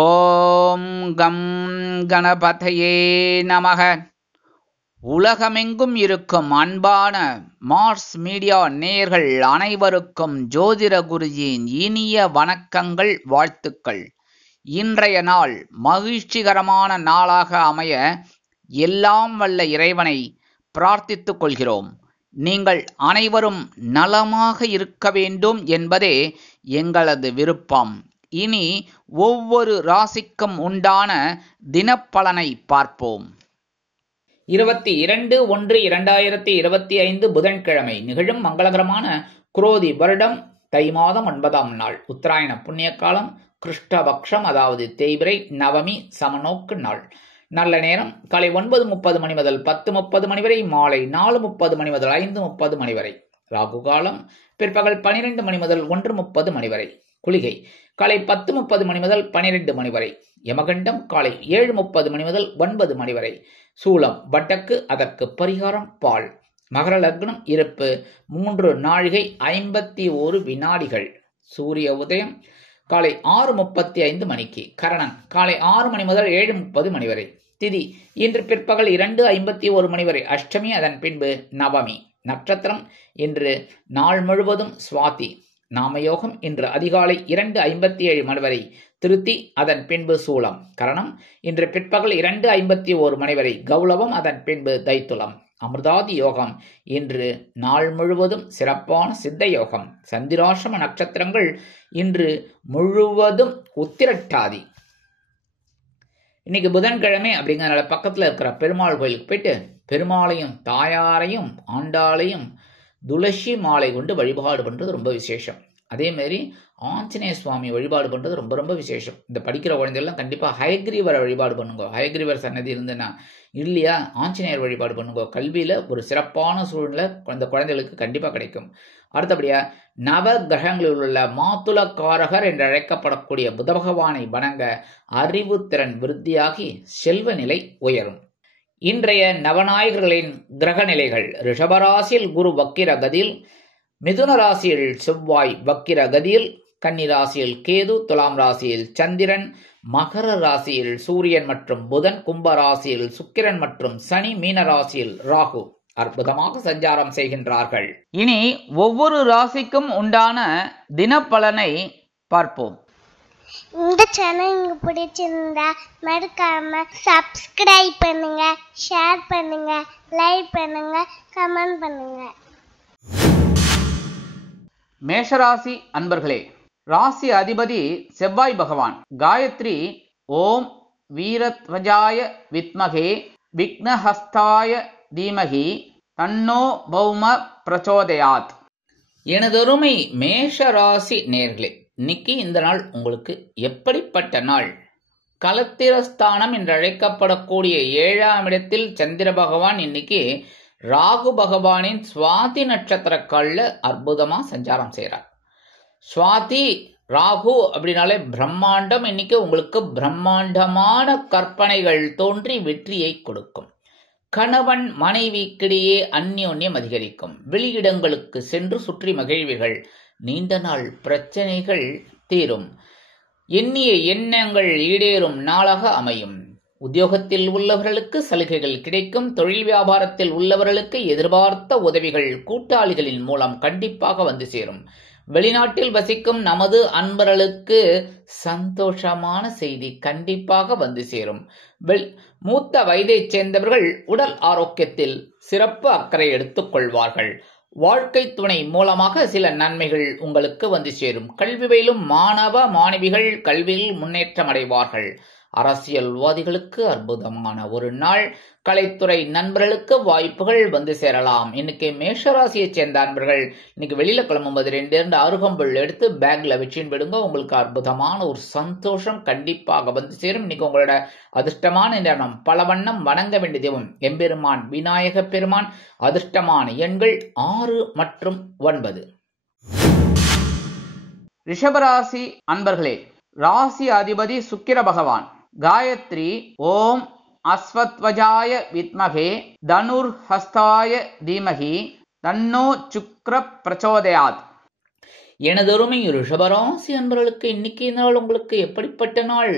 ஓம் come கணபதையே நமக. உலகமெங்கும் இருக்கும் அன்பான மார்ஸ் மீடியா நேயர்கள் அனைவருக்கும் ஜோதிட குருஜியின் இனிய வணக்கங்கள், வாழ்த்துக்கள். இன்றைய நாள் மகிழ்ச்சிகரமான நாளாக அமைய எல்லாம் வல்ல இறைவனை பிரார்த்தித்துக் கொள்கிறோம். நீங்கள் அனைவரும் நலமாக இருக்க வேண்டும் என்பதே எங்களது விருப்பம். இனி ஒவ்வொரு ராசிக்கும் உண்டான தினப்பலனை பார்ப்போம். 22/1/2025 புதன்கிழமை நிகழும் மங்களகரமான குரோதி வருடம் தை மாதம் 9ஆம் நாள், உத்தராயண புண்ணிய காலம், கிருஷ்ணபக்ஷம், அதாவது தேய்பிறை நவமி சமநோக்கு நாள். நல்ல நேரம் காலை 9:30 மணி முதல் 10:30 மணி வரை, மாலை 4:30 மணி முதல் 5:30 மணி வரை. ராகு காலம் பிற்பகல் 12 மணி முதல் 1:30 மணி வரை. குளிகை காலை 10:30 மணி முதல் 12 மணி வரை. யமகண்டம் காலை 7:30 மணி முதல் 9 மணி வரை. சூலம் வடக்கு, அதற்கு பரிகாரம் பால். மகர லக்னம், இருப்பு 3 நாழிகை 51 வினாடிகள். சூரிய உதயம் காலை 6:35 மணிக்கு. கரணன் காலை 6 மணி முதல் 7:30 மணி வரை. திதி இன்று பிற்பகல் 2:51 மணி வரை அஷ்டமி, அதன் பின்பு நவமி. நட்சத்திரம் இன்று நாள் முழுவதும் சுவாதி. நாமயோகம் இன்று அதிகாலை 2:57 மணி வரை திருத்தி, அதன் பின்பு சூலம். கரணம் இன்று பிற்பகல் 2:51 மணி வரை கௌளவம், அதன் பின்பு தைத்துலம். அமிர்தாதி யோகம் இன்று நாள் முழுவதும் சிறப்பான சித்த யோகம். சந்திராசிரம நட்சத்திரங்கள் இன்று முழுவதும் உத்திரட்டாதி. இன்னைக்கு புதன்கிழமை அப்படிங்கிறனால பக்கத்தில் இருக்கிற பெருமாள் கோயிலுக்கு போயிட்டு பெருமாளையும் தாயாரையும் ஆண்டாளையும் துளசி மாலை கொண்டு வழிபாடு பண்ணுறது ரொம்ப விசேஷம். அதேமாரி ஆஞ்சநேய சுவாமி வழிபாடு பண்ணுறது ரொம்ப ரொம்ப விசேஷம். இந்த படிக்கிற குழந்தைகள்லாம் கண்டிப்பாக ஹயக்ரீவரை வழிபாடு பண்ணுங்க. ஹயக்ரீவர் சன்னதி இருந்துன்னா இல்லையா ஆஞ்சநேயர் வழிபாடு பண்ணுங்க. கல்வியில் ஒரு சிறப்பான சூழ்நிலை அந்த குழந்தைகளுக்கு கண்டிப்பாக கிடைக்கும். அடுத்தபடியாக நவ கிரகங்களில் உள்ள மாத்துளக்காரகர் என்று அழைக்கப்படக்கூடிய புத பகவானை வணங்க அறிவு திறன் விருத்தியாகி செல்வ நிலை உயரும். இன்றைய நவநாயகர்களின் கிரக நிலைகள்: ரிஷபராசியில் குரு வக்கிர கதியில், மிதுன ராசியில் செவ்வாய் வக்கிர கதியில், கன்னி ராசியில் கேது, துலாம் ராசியில் சந்திரன், மகர ராசியில் சூரியன் மற்றும் புதன், கும்ப ராசியில் சுக்கிரன் மற்றும் சனி, மீன ராசியில் ராகு அற்புதமாக சஞ்சாரம் செய்கின்றார்கள். இனி ஒவ்வொரு ராசிக்கும் உண்டான தினப்பலனை பார்ப்போம். இந்த சேனல் உங்களுக்கு பிடிச்சிருந்தா மறக்காம சப்ஸ்கிரைப் பண்ணுங்க, ஷேர் பண்ணுங்க, லைக் பண்ணுங்க, கமெண்ட் பண்ணுங்க. மேஷராசி அன்பர்களே, ராசி அதிபதி செவ்வாய் பகவான். காயத்ரி ஓம் வீரத்வஜாய வித்மகே விக்னஹஸ்தாய தீமகி தன்னோ பௌம பிரச்சோதயாத். எனதொருமை மேஷராசி நேர்களே, இன்னைக்கு இந்த நாள் உங்களுக்கு எப்படிப்பட்ட நாள்? கலத்திரஸ்தானம் என்று அழைக்கப்படக்கூடிய 7ஆம் இடத்தில் சந்திர பகவான் இன்னைக்கு ராகு பகவானின் சுவாதி நட்சத்திர காலில் அற்புதமா சஞ்சாரம் செய்கிறார். சுவாதி ராகு அப்படின்னாலே பிரம்மாண்டம். இன்னைக்கு உங்களுக்கு பிரம்மாண்டமான கற்பனைகள் தோன்றி வெற்றியை கொடுக்கும். கணவன் மனைவிக்கிடையே அந்யோன்யம் அதிகரிக்கும். வெளியிடங்களுக்கு சென்று சுற்றி மகிழ்வுகள். நீண்ட நாள் பிரச்சனைகள் தீரும். எண்ணிய எண்ணங்கள் ஈடேறும் நாளாக அமையும். உத்தியோகத்தில் உள்ளவர்களுக்கு சலுகைகள் கிடைக்கும். தொழில் வியாபாரத்தில் உள்ளவர்களுக்கு எதிர்பார்த்த உதவிகள் கூட்டாளிகளின் மூலம் கண்டிப்பாக வந்து சேரும். வெளிநாட்டில் வசிக்கும் நமது அன்பர்களுக்கு சந்தோஷமான செய்தி கண்டிப்பாக வந்து சேரும். மூத்த வயதைச் சேர்ந்தவர்கள் உடல் ஆரோக்கியத்தில் சிறப்பு அக்கறை எடுத்துக் கொள்வார்கள். வாழ்க்கை துணை மூலமாக சில நன்மைகள் உங்களுக்கு வந்து சேரும். கல்வியிலும் மாணவ மாணவிகள் கல்வியில் முன்னேற்றம் அடைவார்கள். அரசியல்வாதிகளுக்கு அற்புதமான ஒரு நாள். கலைத்துறை நண்பர்களுக்கு வாய்ப்புகள் வந்து சேரலாம். இன்னைக்கு மேஷராசியை சேர்ந்த நண்பர்கள் இன்னைக்கு வெளியில கிளம்பும்போது 2 அருகம்புல் எடுத்து பேக்ல வச்சுன்னு விடுங்க. உங்களுக்கு அற்புதமான ஒரு சந்தோஷம் கண்டிப்பாக வந்து சேரும். இன்னைக்கு உங்களோட அதிர்ஷ்டமான நேரம் பலவண்ணம். வணங்க வேண்டிய தெய்வம் எம்பெருமான் விநாயக பெருமான். அதிர்ஷ்டமான எண்கள் 6 மற்றும் 9. ரிஷபராசி அன்பர்களே, ராசி அதிபதி சுக்கிர பகவான். காயத்ரி ஓம் அஸ்வத்வஜாய வித்மகே தனுர்ஹஸ்தாய தீமகி தன்னோ சுக்ர பிரச்சோதயாத். எனதொருமை ரிஷபராசி அன்பர்களுக்கு இன்னைக்கு நாள் உங்களுக்கு எப்படிப்பட்ட நாள்?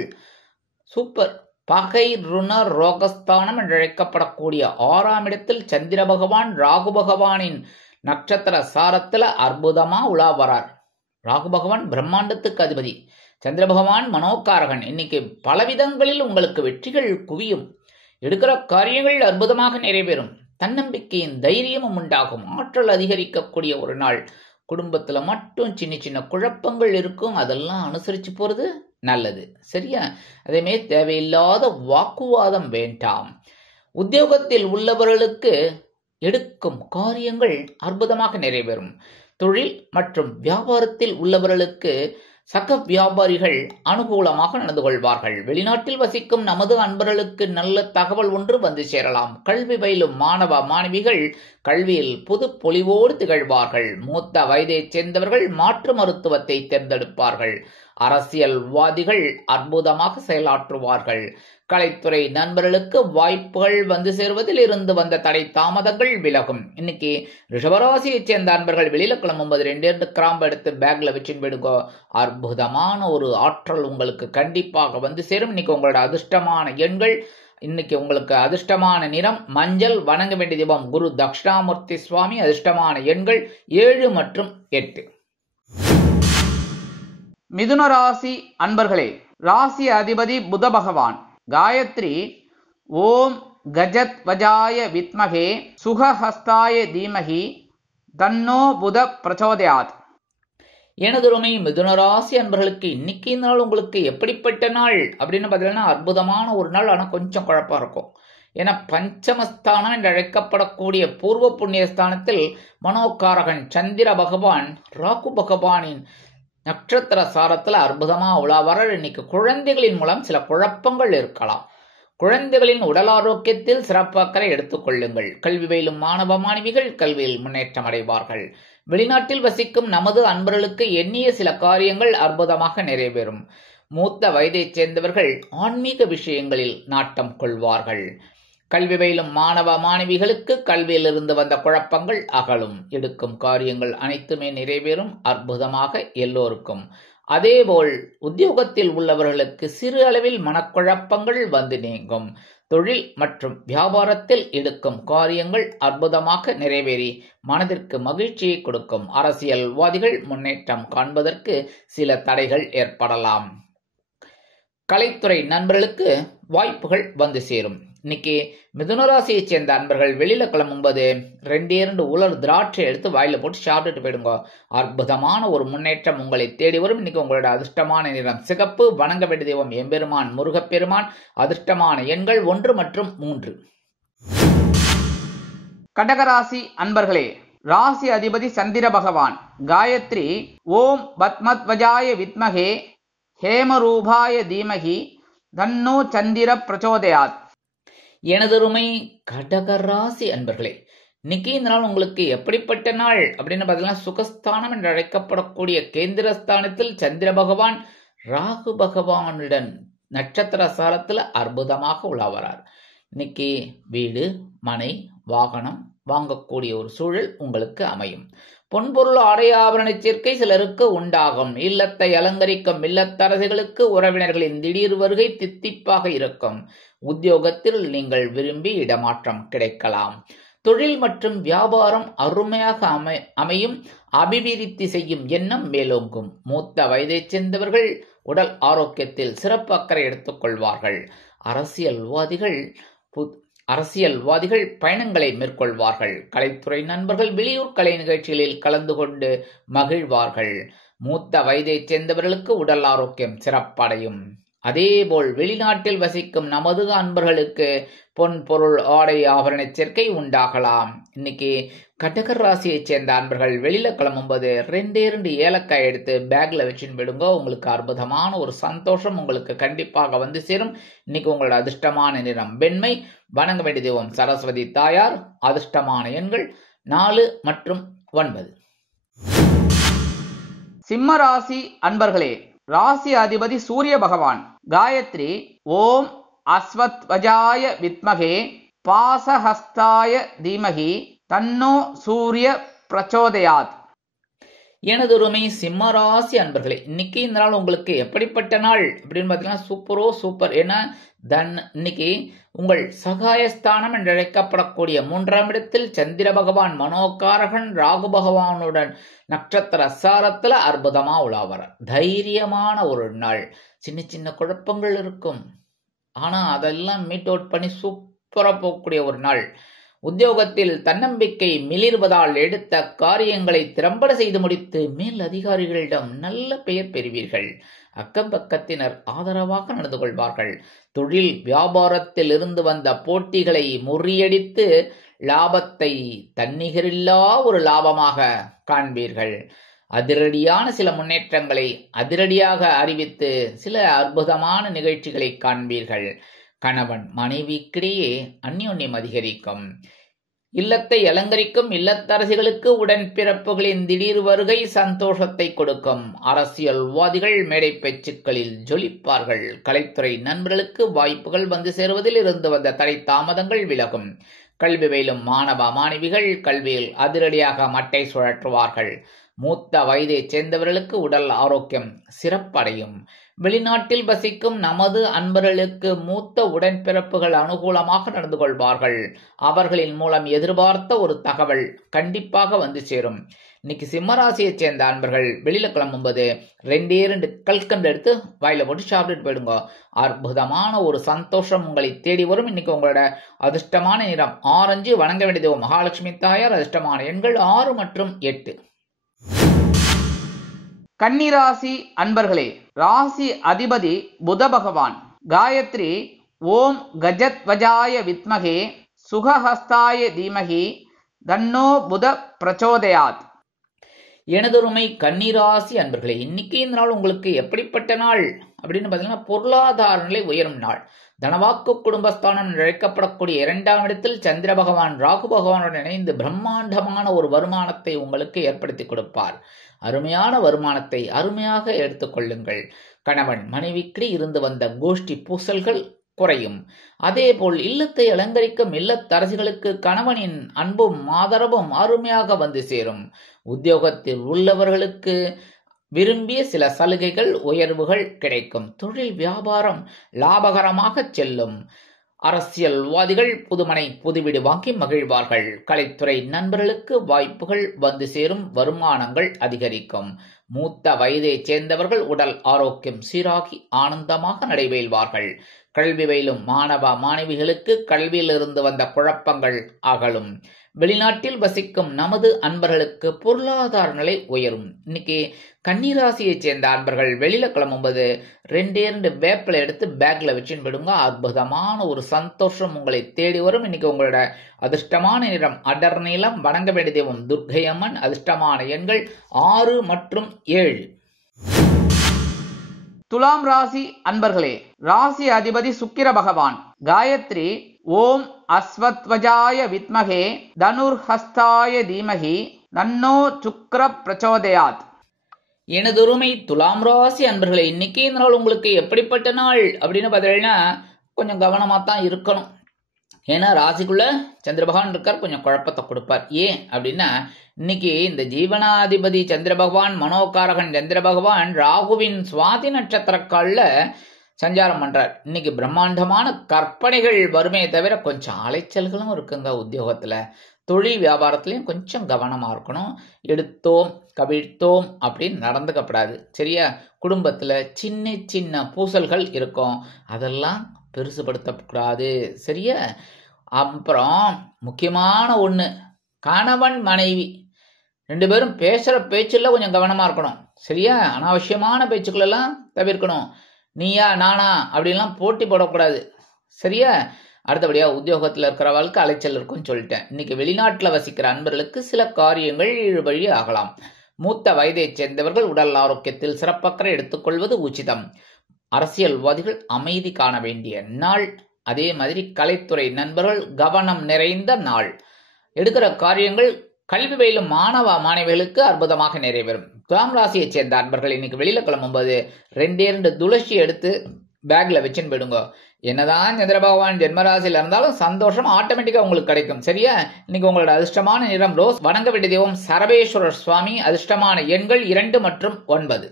சூப்பர். பகை ருண ரோகஸ்தானம் என்று அழைக்கப்படக்கூடிய 6ஆம் இடத்தில் சந்திர பகவான் ராகு பகவானின் நட்சத்திர சாரத்துல அற்புதமா உலா வரார். ராகு பகவான் பிரம்மாண்டத்துக்கு அதிபதி, சந்திர பகவான் மனோகாரகன். இன்னைக்கு பலவிதங்களில் உங்களுக்கு வெற்றிகள் குவியும், எடுக்கிற காரியங்கள் அற்புதமாக நிறைவேறும், தன்னம்பிக்கையின் தைரியமும் உண்டாகும், ஆற்றல் அதிகரிக்கக்கூடிய ஒரு நாள். குடும்பத்துல மட்டும் சின்ன சின்ன குழப்பங்கள் இருக்கும், அதெல்லாம் அனுசரிச்சு போறது நல்லது, சரியா? அதேமாதிரி தேவையில்லாத வாக்குவாதம் வேண்டாம். உத்தியோகத்தில் உள்ளவர்களுக்கு எடுக்கும் காரியங்கள் அற்புதமாக நிறைவேறும். தொழில் மற்றும் வியாபாரத்தில் உள்ளவர்களுக்கு சக வியாபாரிகள் அனுகூலமாக நடந்து கொள்வார்கள். வெளிநாட்டில் வசிக்கும் நமது அன்பர்களுக்கு நல்ல தகவல் ஒன்று வந்து சேரலாம். கல்வி பயிலும் மாணவ மாணவிகள் கல்வியில் புது பொலிவோடு திகழ்வார்கள். மூத்த வயதைச் சேர்ந்தவர்கள் மாற்று மருத்துவத்தை தேர்ந்தெடுப்பார்கள். அரசியல்வாதிகள் அற்புதமாக செயலாற்றுவார்கள். கலைத்துறை நண்பர்களுக்கு வாய்ப்புகள் வந்து சேருவதில் இருந்து வந்த தடை தாமதங்கள் விலகும். இன்னைக்கு ரிஷபராசியைச் சேர்ந்த அன்பர்கள் வெளியில கிளம்பும்போது 2 கிராம்பு எடுத்து பேக்ல வச்சுன்னு போயிடுங்கோ. அற்புதமான ஒரு ஆற்றல் உங்களுக்கு கண்டிப்பாக வந்து சேரும். இன்னைக்கு உங்களோட அதிர்ஷ்டமான எண்கள், இன்னைக்கு உங்களுக்கு அதிர்ஷ்டமான நிறம் மஞ்சள். வணங்க வேண்டிய தெய்வம் குரு தட்சிணாமூர்த்தி சுவாமி. அதிர்ஷ்டமான எண்கள் 7 மற்றும் 8. மிதுன ராசி அன்பர்களே, ராசி அதிபதி புத பகவான். காயத்ரி ஓம் கஜத்வஜாய வித்மகே சுகஹஸ்தாய தீமகி தன்னோ புத பிரச்சோதயாத். எனதுருமை மிதுன ராசி அன்பர்களுக்கு இன்னைக்கு நாள் உங்களுக்கு எப்படிப்பட்ட நாள் அப்படின்னு பார்த்தீங்கன்னா அற்புதமான ஒரு நாள். ஆனால் கொஞ்சம் குழப்பம் இருக்கும். ஏன்னா பஞ்சமஸ்தானம் என்று அழைக்கப்படக்கூடிய பூர்வ புண்ணியஸ்தானத்தில் மனோகாரகன் சந்திர பகவான் ராகு பகவானின் நட்சத்திர சாரத்துல அற்புதமா உலாவர. இன்னைக்கு குழந்தைகளின் மூலம் சில குழப்பங்கள் இருக்கலாம். குழந்தைகளின் உடல் ஆரோக்கியத்தில் சிறப்பு அக்கறை எடுத்துக்கொள்ளுங்கள். கல்வி பயிலும் மாணவ மாணவிகள் கல்வியில் முன்னேற்றம் அடைவார்கள். வெளிநாட்டில் வசிக்கும் நமது அன்பர்களுக்கு எண்ணிய சில காரியங்கள் அற்புதமாக நிறைவேறும். மூத்த வயதைச் சேர்ந்தவர்கள் ஆன்மீக விஷயங்களில் நாட்டம் கொள்வார்கள். கல்வி பயிலும் மாணவ மாணவிகளுக்கு கல்வியிலிருந்து வந்த குழப்பங்கள் அகலும். எடுக்கும் காரியங்கள் அனைத்துமே நிறைவேறும் அற்புதமாக எல்லோருக்கும். அதேபோல் உத்தியோகத்தில் உள்ளவர்களுக்கு சிறு அளவில் மனக்குழப்பங்கள் வந்து நீங்கும். தொழில் மற்றும் வியாபாரத்தில் எடுக்கும் காரியங்கள் அற்புதமாக நிறைவேறி மனதிற்கு மகிழ்ச்சியை கொடுக்கும். அரசியல்வாதிகள் முன்னேற்றம் காண்பதற்கு சில தடைகள் ஏற்படலாம். கலைத்துறை நண்பர்களுக்கு வாய்ப்புகள் வந்து சேரும். இன்னைக்கு மிதுனராசியைச் சேர்ந்த அன்பர்கள் வெளியில கிளம்பும்போது 2 உலர் திராட்சை எடுத்து வாயில போட்டு சாப்பிட்டுட்டு போயிடுங்க. அற்புதமான ஒரு முன்னேற்றம் உங்களை தேடி வரும். இன்னைக்கு உங்களோட அதிர்ஷ்டமான நிறம் சிகப்பு. வணங்க வேண்டிய தெய்வம் எம்பெருமான் முருகப்பெருமான். அதிர்ஷ்டமான எண்கள் 1 மற்றும் 3. கடகராசி அன்பர்களே, ராசி அதிபதி சந்திர பகவான். காயத்ரி ஓம் பத்மத்வஜாய வித்மகே ஹேமரூபாய தீமகி தன்னோ சந்திர பிரச்சோதயாத். எனதருமை கடகராசி அன்பர்களே, இன்னைக்கு இந்த நாள் உங்களுக்கு எப்படிப்பட்ட நாள் அப்படின்னு பார்த்தீங்கன்னா சுகஸ்தானம் என்று அழைக்கப்படக்கூடிய கேந்திரஸ்தானத்தில் சந்திர பகவான் ராகு பகவானுடன் நட்சத்திர சாரத்துல அற்புதமாக உலாவரார். இன்னைக்கு வீடு மனை வாகனம் வாங்கக்கூடிய ஒரு சூழல் உங்களுக்கு அமையும். பொன்பொருள் ஆடை ஆபரண சேர்க்கை சிலருக்கு உண்டாகும். இல்லத்தை அலங்கரிக்கும் இல்லத்தரசிகளுக்கு உறவினர்களின் திடீர் வருகை தித்திப்பாக இருக்கும். உத்தியோகத்தில் நீங்கள் விரும்பி இடமாற்றம் கிடைக்கலாம். தொழில் மற்றும் வியாபாரம் அருமையாக அமையும். அபிவிருத்தி செய்யும் எண்ணம் மேலோங்கும். மூத்த வயதைச் சேர்ந்தவர்கள் உடல் ஆரோக்கியத்தில் சிறப்பு அக்கறை எடுத்துக் கொள்வார்கள். அரசியல்வாதிகள் பயணங்களை மேற்கொள்வார்கள். கலைத்துறை நண்பர்கள் வெளியூர் கலை நிகழ்ச்சிகளில் கலந்து கொண்டு மகிழ்வார்கள். மூத்த வயதைச் சேர்ந்தவர்களுக்கு உடல் ஆரோக்கியம் சிறப்படையும். அதேபோல் வெளிநாட்டில் வசிக்கும் நமது அன்பர்களுக்கு பொன் பொருள் ஆடை ஆபரண சேர்க்கை உண்டாகலாம். இன்னைக்கு கடகர் ராசியைச் சேர்ந்த அன்பர்கள் வெளியில கிளம்பும்போது 2 ஏலக்காய் எடுத்து பேக்ல வச்சுன்னு போயிடுங்க. உங்களுக்கு அற்புதமான ஒரு சந்தோஷம் உங்களுக்கு கண்டிப்பாக வந்து சேரும். இன்னைக்கு உங்களோட அதிர்ஷ்டமான நிறம் வெண்மை. வணங்க வேண்டிய தெய்வம் சரஸ்வதி தாயார். அதிர்ஷ்டமான எண்கள் 4 மற்றும் 9. சிம்ம ராசி அன்பர்களே, ராசி அதிபதி சூரிய பகவான். காயத்ரி ஓம் அஸ்வத்வஜாய வித்மகே பாசஹஸ்தாய தீமகி தன்னோ சூரிய பிரச்சோதயாத். எனதுரிமை சிம்மராசி அன்பர்களே, இன்னைக்கு இந்த நாள் உங்களுக்கு எப்படிப்பட்ட நாள் அப்படின்னு பார்த்தீங்கன்னா சூப்பர். ஏன்னா இன்னைக்கு உங்கள் சகாயஸ்தானம் என்று அழைக்கப்படக்கூடிய 3ஆம் இடத்தில் சந்திர பகவான் மனோகாரகன் ராகு பகவானுடன் நட்சத்திர சாரத்துல அற்புதமா உலாவர தைரியமான ஒரு நாள். சின்ன குழப்பங்கள் இருக்கும், ஆனா அதெல்லாம் மீட் அவுட் பண்ணி சூப்பரா போகக்கூடிய ஒரு நாள். உத்தியோகத்தில் தன்னம்பிக்கை மிளிர்வதால் எடுத்த காரியங்களை திறம்பட செய்து முடித்து மேல் அதிகாரிகளிடம் நல்ல பெயர் பெறுவீர்கள். அக்கம் பக்கத்தினர் ஆதரவாக நடந்து கொள்வார்கள். தொழில் வியாபாரத்தில் இருந்து வந்த போட்டிகளை முறியடித்து லாபத்தை தன்னிகரில்லா ஒரு லாபமாக காண்பீர்கள். அதிரடியான சில முன்னேற்றங்களை அதிரடியாக அறிவித்து சில அற்புதமான நிகழ்ச்சிகளை காண்பீர்கள். கணவன் மனைவிக்கிடையே அந்யோன்யம் அதிகரிக்கும். இல்லத்தை அலங்கரிக்கும் இல்லத்தரசிகளுக்கு உடன்பிறப்புகளின் திடீர் வருகை சந்தோஷத்தை கொடுக்கும். அரசியல்வாதிகள் மேடை பேச்சுக்களில் ஜொலிப்பார்கள். கலைத்துறை நண்பர்களுக்கு வாய்ப்புகள் வந்து சேருவதில் இருந்து வந்த தடை தாமதங்கள் விலகும். கல்வி பயிலும் மாணவ மாணவிகள் கல்வியில் அதிரடியாக மட்டை சுழற்றுவார்கள். மூத்த வயதை சேர்ந்தவர்களுக்கு உடல் ஆரோக்கியம் சிறப்படையும். வெளிநாட்டில் வசிக்கும் நமது அன்பர்களுக்கு மூத்த உடன்பிறப்புகள் அனுகூலமாக நடந்து கொள்வார்கள். அவர்களின் மூலம் எதிர்பார்த்த ஒரு தகவல் கண்டிப்பாக வந்து சேரும். இன்னைக்கு சிம்மராசியை சேர்ந்த அன்பர்கள் வெளியில கிளம்பும்போது 2 கல்கண்டு எடுத்து வாயில போட்டு சாப்பிட்டுட்டு போயிடுங்க. அற்புதமான ஒரு சந்தோஷம் உங்களை தேடி வரும். இன்னைக்கு உங்களோட அதிர்ஷ்டமான நிறம் ஆரஞ்சு. வணங்க வேண்டியது மகாலட்சுமி தாயார். அதிர்ஷ்டமான எண்கள் 6 மற்றும் 8. கன்னிராசி அன்பர்களே, ராசி அதிபதி புத பகவான். காயத்ரி ஓம் கஜத்வஜாய வித்மகே சுகஹஸ்தாய தீமகி தன்னோ புத பிரச்சோதயாத். எனதுரிமை கன்னிராசி அன்பர்களே, இன்னைக்கு இந்த நாள் உங்களுக்கு எப்படிப்பட்ட நாள் அப்படின்னு பார்த்தீங்கன்னா பொருளாதார நிலை உயரும் நாள். தனவாக்கு குடும்பஸ்தானம் என்று அழைக்கப்படக்கூடிய 2ஆம் இடத்தில் சந்திர பகவான் ராகு பகவானுடன் இணைந்து பிரம்மாண்டமான ஒரு வருமானத்தை உங்களுக்கு ஏற்படுத்தி கொடுப்பார். அருமையான வருமானத்தை அருமையாக எடுத்துக்கொள்ளுங்கள். கணவன் மனைவிக்கு இருந்து வந்த கோஷ்டி பூசல்கள் குறையும். அதேபோல் இல்லத்தை அலங்கரிக்கும் இல்லத்தரசிகளுக்கு கணவனின் அன்பும் ஆதரவும் அருமையாக வந்து சேரும். உத்தியோகத்தில் உள்ளவர்களுக்கு விரும்பிய சில சலுகைகள் உயர்வுகள் கிடைக்கும். தொழில் வியாபாரம் லாபகரமாக செல்லும். அரசியல்வாதிகள் புதுமனை புதுவீடு வாங்கி மகிழ்வார்கள். கலைத்துறை நண்பர்களுக்கு வாய்ப்புகள் வந்து சேரும். வருமானங்கள் அதிகரிக்கும். மூத்த வயதை சேர்ந்தவர்கள் உடல் ஆரோக்கியம் சீராகி ஆனந்தமாக நடைபெறுவார்கள். கல்வி பயிலும் மாணவ மாணவிகளுக்கு கல்வியில் இருந்து வந்த குழப்பங்கள் அகலும். வெளிநாட்டில் வசிக்கும் நமது அன்பர்களுக்கு பொருளாதார நிலை உயரும். இன்னைக்கு கன்னிராசியை சேர்ந்த அன்பர்கள் வெளியில கிளம்பும்போது 2 வேப்பிலை எடுத்து பேக்ல வச்சுன்னு விடுங்க. அற்புதமான ஒரு சந்தோஷம் உங்களை தேடி வரும். இன்னைக்கு உங்களோட அதிர்ஷ்டமான நிறம் அடர் நீலம். வணங்க வேண்டிய தெய்வம் துர்க்கை அம்மன். அதிர்ஷ்டமான எண்கள் 6 மற்றும் 7. துலாம் ராசி அன்பர்களே, ராசி அதிபதி சுக்கிர பகவான். காயத்ரி ஓம் அஸ்வத்வஜாய வித்மகே தனுர்ஹஸ்தாய தீமகி தன்னோ சுக்ர பிரச்சோதயாத். எனதுரிமை துலாம் ராசி அன்பர்களே, இன்னைக்கு இந்த நாள் உங்களுக்கு எப்படிப்பட்ட நாள் அப்படின்னு பார்த்தீங்கன்னா கொஞ்சம் கவனமா தான் இருக்கணும். ஏன்னா ராசிக்குள்ள சந்திர பகவான் இருக்கார், கொஞ்சம் குழப்பத்தை கொடுப்பார். ஏன் அப்படின்னா இன்னைக்கு இந்த ஜீவனாதிபதி சந்திர பகவான் மனோகாரகன் சந்திர பகவான் ராகுவின் சுவாதி நட்சத்திரக்கால்ல சஞ்சாரம் பண்றார். இன்னைக்கு பிரம்மாண்டமான கற்பனைகள் வருமே தவிர கொஞ்சம் அலைச்சல்களும் இருக்குங்க. உத்தியோகத்துல தொழில் வியாபாரத்திலையும் கொஞ்சம் கவனமா இருக்கணும். எடுத்தோம் கவிழ்த்தோம் அப்படின்னு நடந்துக்கப்படாது. சரியா? குடும்பத்துல சின்ன பூசல்கள் இருக்கும், அதெல்லாம் பெருசுபடுத்தக்கூடாது. சரியா? அப்புறம் முக்கியமான ஒண்ணு, கணவன் மனைவி 2 பேரும் பேசுற பேச்சுல கொஞ்சம் கவனமா இருக்கணும். சரியா? அனாவசியமான பேச்சுக்கள் எல்லாம் தவிர்க்கணும். நீயா நானா அப்படின்லாம் போட்டி போடக்கூடாது. சரியா? அடுத்தபடியா உத்தியோகத்தில் இருக்கிறவர்களுக்கு அலைச்சல் இருக்கும்னு சொல்லிட்டேன். இன்னைக்கு வெளிநாட்டுல வசிக்கிற அன்பர்களுக்கு சில காரியங்கள் வழி ஆகலாம். மூத்த வயதை சேர்ந்தவர்கள் உடல் ஆரோக்கியத்தில் சிறப்பக்கறை எடுத்துக்கொள்வது உச்சிதம். அரசியல்வாதிகள் அமைதி காண வேண்டிய நாள். அதே மாதிரி கலைத்துறை நண்பர்கள் கவனம் நிறைந்த நாள். எடுக்கிற காரியங்கள் கல்வி பயிலும் மாணவ மாணவிகளுக்கு அற்புதமாக நிறைவேறும். துலாம் ராசியை சேர்ந்த அன்பர்கள் இன்னைக்கு வெளியில கிளம்பும்போது 2 துளசி எடுத்து பேக்ல வச்சுன்னு போயிடுங்க. என்னதான் சந்திர பகவான் ஜென்மராசியில இருந்தாலும் சந்தோஷம் ஆட்டோமேட்டிக்கா உங்களுக்கு கிடைக்கும். சரியா? இன்னைக்கு உங்களோட அதிர்ஷ்டமான நிறம் ரோஸ். வணங்க வேண்டிய தெய்வம் சரபேஸ்வரர் சுவாமி. அதிர்ஷ்டமான எண்கள் 2 மற்றும் 9.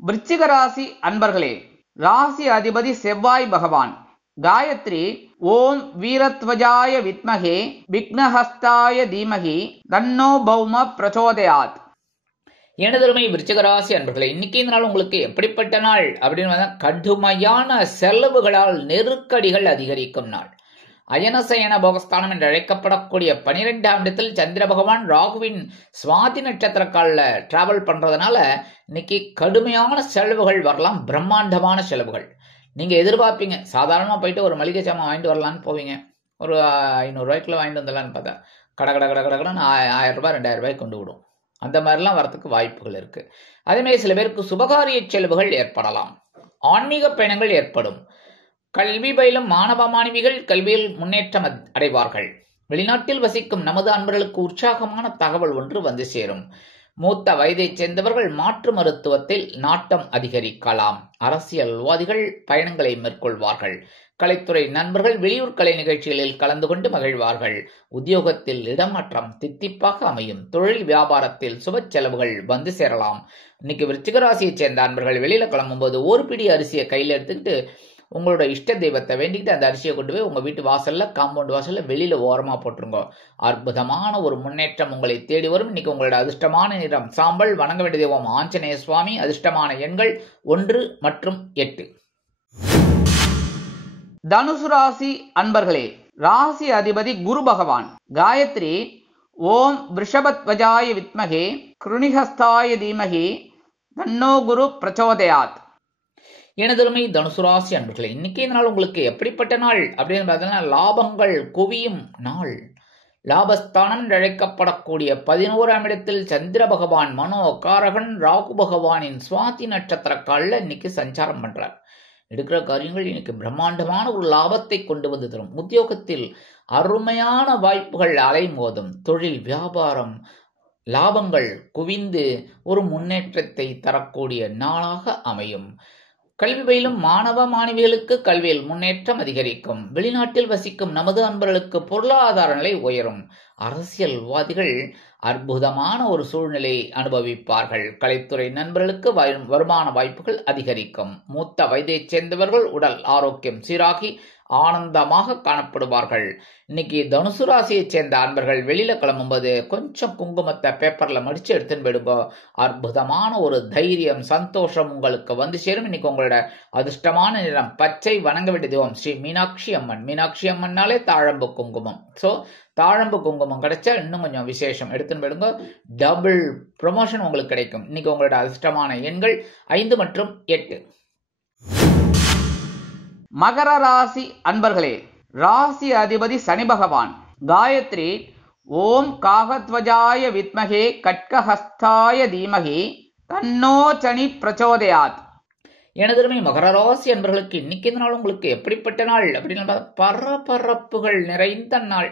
விருச்சிக ராசி அன்பர்களே, ராசி அதிபதி செவ்வாய் பகவான். காயத்ரி ஓம் வீரத்வஜாய வித்மகே விக்னஹஸ்தாய தீமகி தன்னோ பௌம பிரச்சோதயாத். எனதருமை விருச்சிக ராசி அன்பர்களே, இன்னைக்கு இந்த நாள் உங்களுக்கு எப்படிப்பட்ட நாள் அப்படின்னு கடுமையான செலவுகளால் நெருக்கடிகள் அதிகரிக்கும் நாள். அயனசயன போகஸ்தானம் என்று அழைக்கப்படக்கூடிய 12ஆம் இடத்தில் சந்திர பகவான் ராகுவின் சுவாதி நட்சத்திர காலில் டிராவல் பண்றதுனால இன்னைக்கு கடுமையான செலவுகள் வரலாம். பிரம்மாண்டமான செலவுகள் நீங்க எதிர்பார்ப்பீங்க. சாதாரணமா போயிட்டு ஒரு மளிகை சாமான் வாங்கிட்டு வரலான்னு போவீங்க. ஒரு 500 ரூபாய்க்குள்ள வாங்கிட்டு வந்துடலான்னு பார்த்தா கடன்னு 1000 ரூபாய் 2000 ரூபாய்க்கு கொண்டு விடும். அந்த மாதிரிலாம் வரத்துக்கு வாய்ப்புகள் இருக்கு. அதே மாதிரி சில பேருக்கு சுபகாரிய செலவுகள் ஏற்படலாம். ஆன்மீக பயணங்கள் ஏற்படும். கல்வி பயிலும் மாணவ மாணவிகள் கல்வியில் முன்னேற்றம் அடைவார்கள். வெளிநாட்டில் வசிக்கும் நமது அன்பர்களுக்கு உற்சாகமான தகவல் ஒன்று வந்து சேரும். மூத்த வயதைச் சேர்ந்தவர்கள் மாற்று மருத்துவத்தில் நாட்டம் அதிகரிக்கலாம். அரசியல்வாதிகள் பயணங்களை மேற்கொள்வார்கள். கலைத்துறை நண்பர்கள் வெளியூர் கலை நிகழ்ச்சிகளில் கலந்து கொண்டு மகிழ்வார்கள். உத்தியோகத்தில் இடமாற்றம் தித்திப்பாக அமையும். தொழில் வியாபாரத்தில் சுப செலவுகள் வந்து சேரலாம். இன்னைக்கு விருச்சிக ராசியைச் சேர்ந்த அன்பர்கள் வெளியில கிளம்பும்போது ஒரு பிடி அரிசியை கையில எடுத்துக்கிட்டு உங்களோட இஷ்ட தெய்வத்தை வேண்டிக்கிட்டு அந்த அரிசியை கொண்டு போய் உங்க வீட்டு வாசல்ல, காம்பவுண்ட் வாசல்ல வெளியில ஓரமா போட்டுருங்க. அற்புதமான ஒரு முன்னேற்றம் உங்களை தேடி வரும். இன்னைக்கு உங்களோட அதிர்ஷ்டமான நிறம் சாம்பல். வணங்க வேண்டிய தெய்வம் ஆஞ்சநேய சுவாமி. அதிர்ஷ்டமான எண்கள் 1 மற்றும் 8. தனுசு ராசி அன்பர்களே, ராசி அதிபதி குரு பகவான். காயத்ரி ஓம் விருஷபத்வஜாய வித்மகே கிருணிஹஸ்தாய தீமகி தன்னோ குரு பிரச்சோதயாத். எனதருமை தனுசு ராசி அன்பர்களே, இன்னைக்கு இந்த நாள் உங்களுக்கு எப்படிப்பட்ட நாள் அப்படின்னு பார்த்தீங்கன்னா லாபங்கள் குவியும் நாள். லாபஸ்தானம் என்று அழைக்கப்படக்கூடிய 11ஆம் இடத்தில் சந்திர பகவான் மனோ காரகன் ராகு பகவானின் சுவாதி நட்சத்திர காலில் இன்னைக்கு சஞ்சாரம் பண்றார். எடுக்கிற காரியங்கள் இன்னைக்கு பிரம்மாண்டமான ஒரு லாபத்தை கொண்டு வந்து தரும். உத்தியோகத்தில் அருமையான வாய்ப்புகள் அலைமோதும். தொழில் வியாபாரம் லாபங்கள் குவிந்து ஒரு முன்னேற்றத்தை தரக்கூடிய நாளாக அமையும். கல்வி பயிலும் மாணவ மாணவிகளுக்கு கல்வியில் முன்னேற்றம் அதிகரிக்கும். வெளிநாட்டில் வசிக்கும் நமது அன்பர்களுக்கு பொருளாதார நிலை உயரும். அரசியல்வாதிகள் அற்புதமான ஒரு சூழ்நிலை அனுபவிப்பார்கள். கலைத்துறை நண்பர்களுக்கு வருமான வாய்ப்புகள் அதிகரிக்கும். மூத்த வயதைச் சேர்ந்தவர்கள் உடல் ஆரோக்கியம் சீராகி ஆனந்தமாக காணப்படுவார்கள். இன்னைக்கு தனுசு ராசியைச் சேர்ந்த அன்பர்கள் வெளியில கிளம்பும்போது கொஞ்சம் குங்குமத்தை பேப்பர்ல மடிச்சு எடுத்துன்னு போயிடுங்க. அற்புதமான ஒரு தைரியம் சந்தோஷம் உங்களுக்கு வந்து சேரும். இன்னைக்கு உங்களோட அதிர்ஷ்டமான நிறம் பச்சை. வணங்க வேண்டிய தெய்வம் ஸ்ரீ மீனாட்சி அம்மன். மீனாட்சி அம்மன்னாலே தாழம்பு குங்குமம். ஸோ தாழம்பு குங்குமம் கிடைச்சா இன்னும் கொஞ்சம் விசேஷம். எடுத்துன்னு போயிடுங்க. டபுள் ப்ரொமோஷன் உங்களுக்கு கிடைக்கும். இன்னைக்கு உங்களோட அதிர்ஷ்டமான எண்கள் 5 மற்றும் 8. மகர ராசி அன்பர்களே, ராசி அதிபதி சனி பகவான். காயத்ரி ஓம் காகத்வஜாய வித்மகே கட்கஹஸ்தாய தீமகி தன்னோ சனி பிரச்சோதயாத். எனதருமை மகர ராசி அன்பர்களுக்கு இன்னைக்கு இந்த நாள் உங்களுக்கு எப்படிப்பட்ட நாள் அப்படின்னு பரபரப்புகள் நிறைந்த நாள்.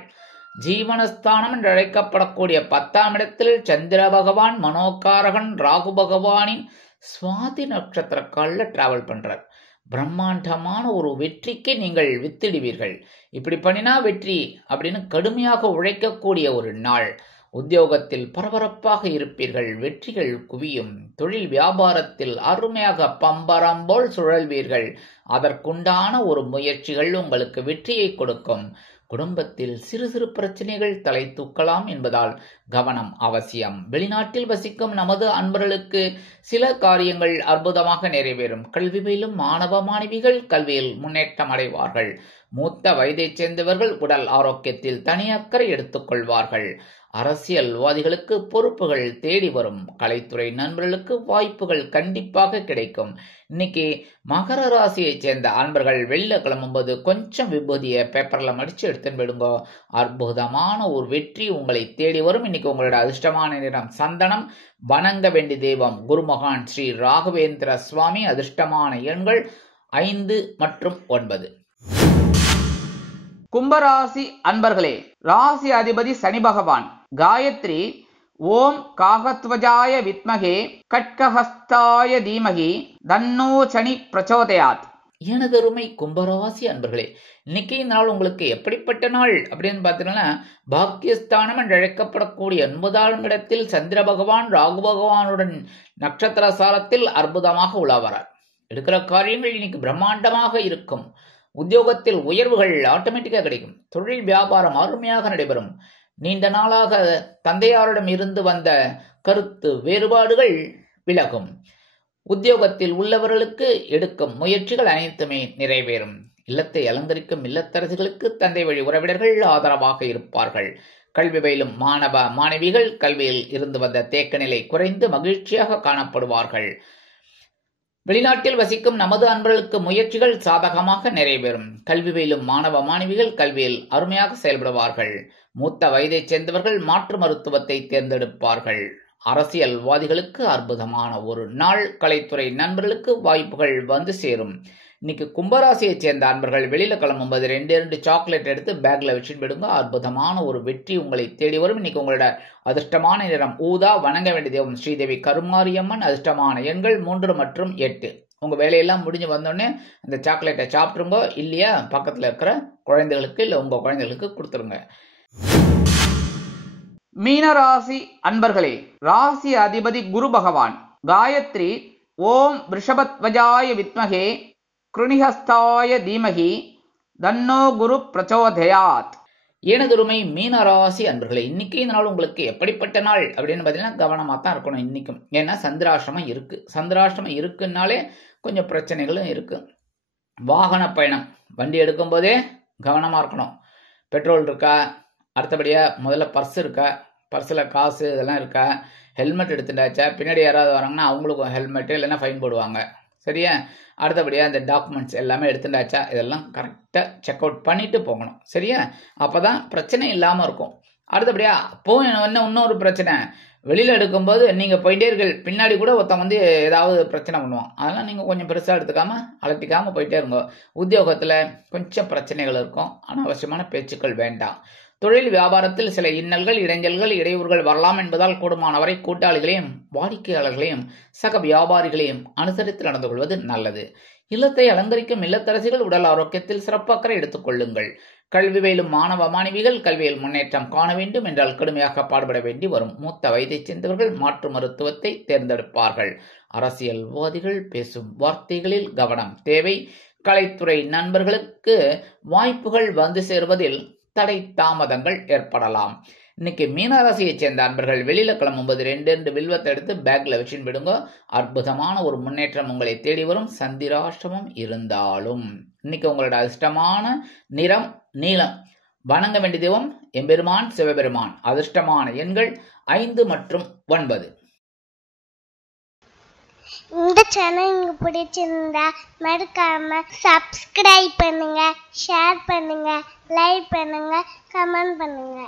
ஜீவனஸ்தானம் என்று அழைக்கப்படக்கூடிய 10ஆம் இடத்தில் சந்திர பகவான் மனோகாரகன் ராகு பகவானின் சுவாதி நட்சத்திர காலில் டிராவல் பண்றார். பிரம்மாண்டமான ஒரு வெற்றிக்கு நீங்கள் வித்திடுவீர்கள். இப்படி பண்ணினா வெற்றி அப்படின்னு கடுமையாக உழைக்கக்கூடிய ஒரு நாள். உத்தியோகத்தில் பரபரப்பாக இருப்பீர்கள். வெற்றிகள் குவியும். தொழில் வியாபாரத்தில் அருமையாக பம்பரம் போல் சுழல்வீர்கள். அதற்குண்டான ஒரு முயற்சிகள் உங்களுக்கு வெற்றியை கொடுக்கும். குடும்பத்தில் சிறு சிறு பிரச்சனைகள் தலை தூக்கலாம் என்பதால் கவனம் அவசியம். வெளிநாட்டில் வசிக்கும் நமது அன்பர்களுக்கு சில காரியங்கள் அற்புதமாக நிறைவேறும். கல்வி பயிலும் மாணவ மாணவிகள் கல்வியில் முன்னேற்றம் அடைவார்கள். மூத்த வயதைச் சேர்ந்தவர்கள் உடல் ஆரோக்கியத்தில் தனி அக்கறை எடுத்துக்கொள்வார்கள். அரசியல்வாதிகளுக்கு பொறுப்புகள் தேடி வரும். கலைத்துறை நண்பர்களுக்கு வாய்ப்புகள் கண்டிப்பாக கிடைக்கும். இன்னைக்கு மகர ராசியைச் சேர்ந்த அன்பர்கள் வெளில கிளம்பும்போது கொஞ்சம் விபூதியை பேப்பர்ல மடிச்சு எடுத்துன்னு போயிடுங்க. அற்புதமான ஒரு வெற்றி உங்களை தேடி வரும். இன்னைக்கு உங்களோட அதிர்ஷ்டமான நிறம் சந்தனம். வணங்க வேண்டிய தெய்வம் குருமகான் ஸ்ரீ ராகவேந்திர சுவாமி. அதிர்ஷ்டமான எண்கள் 5 மற்றும் 9. கும்பராசி அன்பர்களே, ராசி அதிபதி சனி பகவான். காயத்ரி ஓம் காகத்வஜாய வித்மகே கட்கஹஸ்தாய தீமகி தன்னோ சனி பிரச்சோதயாத். எனதருமை கும்பராசி அன்பர்களே, இன்னைக்கு நாள் உங்களுக்கு எப்படிப்பட்ட நாள் அப்படின்னு பார்த்தீங்கன்னா, பாக்கியஸ்தானம் என்று அழைக்கப்படக்கூடிய 9ஆம் இடத்தில் சந்திர பகவான் ராகு பகவானுடன் நட்சத்திர சாரத்தில் அற்புதமாக உலாவரார். எடுக்கிற காரியங்கள் இன்னைக்கு பிரம்மாண்டமாக இருக்கும். உத்தியோகத்தில் உயர்வுகள் ஆட்டோமேட்டிக்காக கிடைக்கும். தொழில் வியாபாரம் அருமையாக நடைபெறும். நீண்ட நாளாக தந்தையாரிடம் இருந்து வந்த கருத்து வேறுபாடுகள் விலகும். உத்தியோகத்தில் உள்ளவர்களுக்கு எடுக்கும் முயற்சிகள் அனைத்துமே நிறைவேறும். இல்லத்தை அலங்கரிக்கும் இல்லத்தரசிகளுக்கு தந்தை வழி உறவினர்கள் ஆதரவாக இருப்பார்கள். கல்வி பயிலும் மாணவ மாணவிகள் கல்வியில் இருந்து வந்த தேக்க நிலை குறைந்து மகிழ்ச்சியாக காணப்படுவார்கள். வெளிநாட்டில் வசிக்கும் நமது அன்பர்களுக்கு முயற்சிகள் சாதகமாக நிறைவேறும். கல்வி பயிலும் மாணவ மாணவிகள் கல்வியில் அருமையாக செயல்படுவார்கள். மூத்த வயதைச் சேர்ந்தவர்கள் மாற்று மருத்துவத்தை தேர்ந்தெடுப்பார்கள். அரசியல்வாதிகளுக்கு அற்புதமான ஒரு நாள். கலைத்துறை நண்பர்களுக்கு வாய்ப்புகள் வந்து சேரும். இன்னைக்கு கும்பராசியைச் சேர்ந்த அன்பர்கள் வெளியில கிளம்பும்போது 2 சாக்லேட் எடுத்து பேக்ல வச்சுட்டு போயிடுங்க. அற்புதமான ஒரு வெற்றி உங்களை தேடி வரும். இன்னைக்கு உங்களோட அதிர்ஷ்டமான நிறம் ஊதா. வணங்க வேண்டிய தெய்வம் ஸ்ரீதேவி கருமாரியம்மன். அதிர்ஷ்டமான எண்கள் 3 மற்றும் 8. உங்க வேலையெல்லாம் முடிஞ்சு வந்தோடனே அந்த சாக்லேட்டை சாப்பிட்டுருங்க. இல்லையா பக்கத்துல இருக்கிற குழந்தைகளுக்கு இல்லை உங்க குழந்தைகளுக்கு கொடுத்துருங்க. மீனராசி அன்பர்களே, ராசி அதிபதி குரு பகவான். காயத்ரி ஓம் ரிஷபத்வஜாய வித்மகே கிருணிஹஸ்தாய தீமகி தன்னோ குரு பிரச்சோதயாத். எனதுருமை மீனராசி அன்பர்களே, இன்னைக்கு இந்த நாள் உங்களுக்கு எப்படிப்பட்ட நாள் அப்படின்னு பார்த்தீங்கன்னா கவனமாக தான் இருக்கணும் இன்னைக்கும். ஏன்னா சந்திராஷ்டிரமம் இருக்கு. சந்திராஷ்டிரமம் இருக்குன்னாலே கொஞ்சம் பிரச்சனைகளும் இருக்கு. வாகன பயணம் வண்டி எடுக்கும் போதே கவனமாக இருக்கணும். பெட்ரோல் இருக்கா, அடுத்தபடியாக முதல்ல பர்ஸ் இருக்கா, பர்ஸில் காசு இதெல்லாம் இருக்கா, ஹெல்மெட் எடுத்துட்டாச்சா, பின்னாடி யாராவது வராங்கன்னா அவங்களுக்கும் ஹெல்மெட்டு இல்லைன்னா ஃபைன் போடுவாங்க. சரியா? அடுத்தபடியாக இந்த டாக்குமெண்ட்ஸ் எல்லாமே எடுத்துட்டாச்சா, இதெல்லாம் கரெக்டாக செக் அவுட் பண்ணிட்டு போகணும். சரியா? அப்போ தான் பிரச்சனை இல்லாமல் இருக்கும். அடுத்தபடியாக அப்போ இன்னொரு பிரச்சனை, வெளியில் எடுக்கும்போது நீங்கள் போயிட்டே இருக்க பின்னாடி கூட ஒருத்தன் வந்து ஏதாவது பிரச்சனை பண்ணுவான். அதெல்லாம் நீங்கள் கொஞ்சம் பெருசாக எடுத்துக்காமல் அலட்டிக்காமல் போயிட்டே இருங்க. உத்தியோகத்தில் கொஞ்சம் பிரச்சனைகள் இருக்கும். அனாவசியமான பேச்சுக்கள் வேண்டாம். தொழில் வியாபாரத்தில் சில இன்னல்கள் இடைஞ்சல்கள் இடையூறுகள் வரலாம் என்பதால் கூடுமானவரை கூட்டாளிகளையும் வாடிக்கையாளர்களையும் சக வியாபாரிகளையும் அனுசரித்து நடந்து கொள்வது நல்லது. இல்லத்தை அலங்கரிக்கும் இல்லத்தரசிகள் உடல் ஆரோக்கியத்தில் சிறப்பாக எடுத்துக் கொள்ளுங்கள். கல்வி பயிலும் மாணவ மாணவிகள் கல்வியில் முன்னேற்றம் காண வேண்டும் என்றால் கடுமையாக பாடுபட வேண்டி வரும். மூத்த வயதைச் சேர்ந்தவர்கள் மாற்று மருத்துவத்தை தேர்ந்தெடுப்பார்கள். அரசியல்வாதிகள் பேசும் வார்த்தைகளில் கவனம் தேவை. கலைத்துறை நண்பர்களுக்கு வாய்ப்புகள் வந்து சேருவதில் தடை தாமதங்கள் ஏற்படலாம். இன்னைக்கு மீனராசியைச் சேர்ந்த அன்பர்கள் வெளியில கிளம்பும்போது 2 வில்வத்தை எடுத்து பேக்ல வச்சுன்னு விடுங்க. அற்புதமான ஒரு முன்னேற்றம் உங்களை தேடி வரும். சந்திராஷ்டிரமம் இருந்தாலும் இன்னைக்கு உங்களோட அதிர்ஷ்டமான நிறம் நீலம். வணங்க வேண்டிய தெய்வம் எம்பெருமான் சிவபெருமான். அதிர்ஷ்டமான எண்கள் 5 மற்றும் 9. இந்த சேனல் உங்களுக்கு பிடிச்சிருந்தா மறக்காம சப்ஸ்கிரைப் பண்ணுங்க, ஷேர் பண்ணுங்க, லைக் பண்ணுங்க, கமெண்ட் பண்ணுங்க.